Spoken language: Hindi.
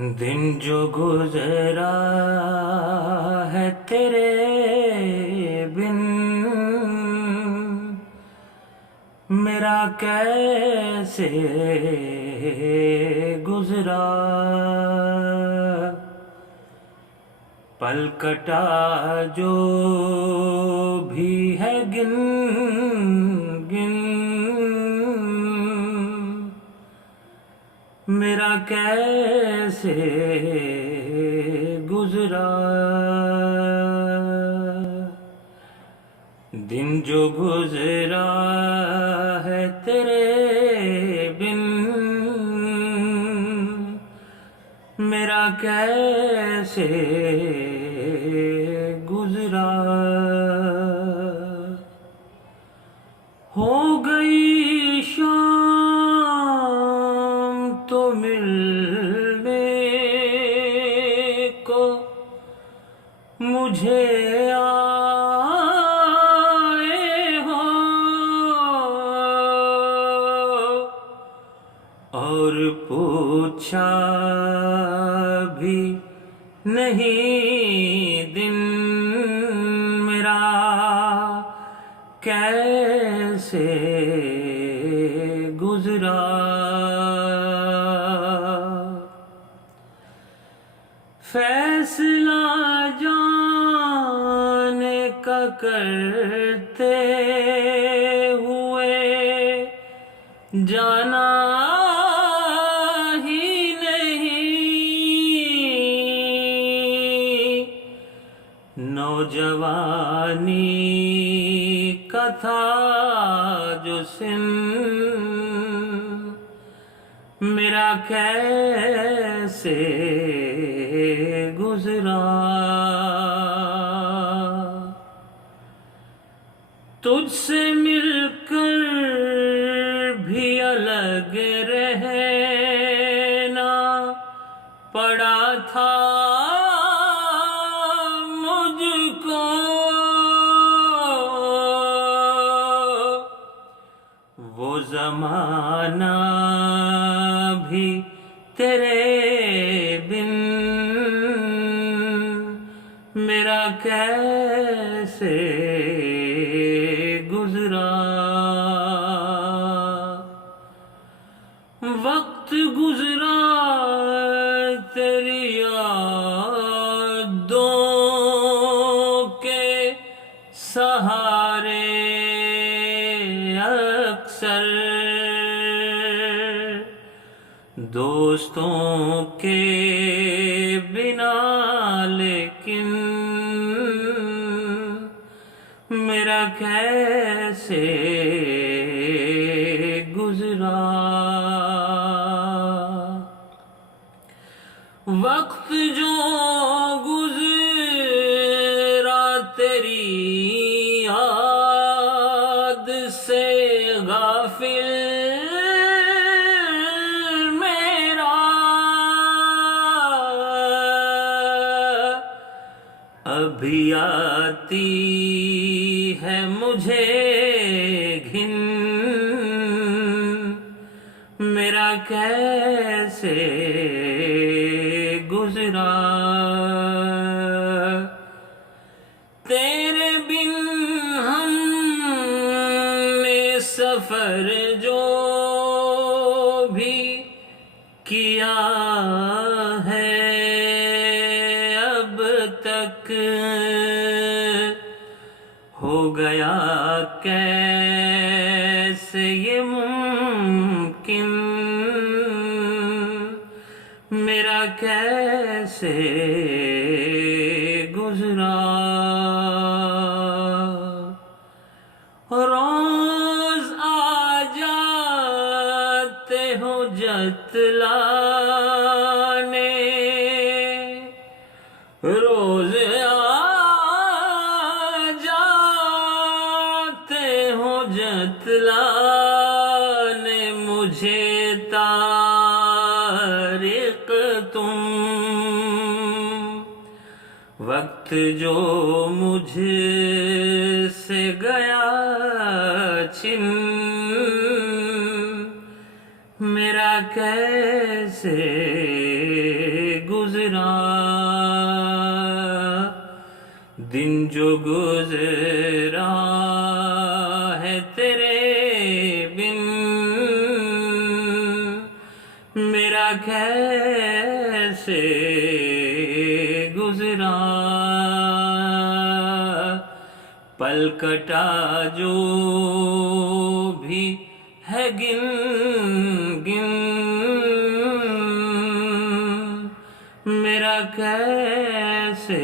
दिन जो गुजरा है तेरे बिन, मेरा कैसे गुजरा। पल कटा जो भी है गिन गिन, मेरा कैसे गुजरा। दिन जो गुजरा है तेरे बिन, मेरा कैसे गुजरा। हो गई शाम तो मिलने को मुझे आए हो, और पूछा भी नहीं दिन मेरा कैसे गुजरा। फैसला जाने का करते हुए जाना ही नहीं, नौजवानी का था जो सिन, मेरा कैसे गुजरा। तुझसे मिलकर भी अलग रहना पड़ा था मुझको, वो जमाना भी तेरे बिन, मेरा कैसे गुजरा। वक्त गुजरा तेरी यादों के सहारे, अक्सर दोस्तों के बिना, लेकिन मेरा कैसे गुजरा। वक्त जो गुजरा तेरी याद से गाफिल मेरा, अभी आती है मुझे घिन, मेरा कैसे गुजरा। तेरे बिन हमने सफर जो भी किया है अब तक, हो गया कैसे ये मुमकिन, मेरा कैसे गुजरा। रोज आ जाते हो जतलाने, रोज जतलाने मुझे तारिक तुम, वक्त जो मुझसे गया छिन, मेरा कैसे गुजरा, दिन जो गुजरा है तेरे बिन, मेरा कैसे गुजरा। पल कटा जो भी है गिन गिन, मेरा कैसे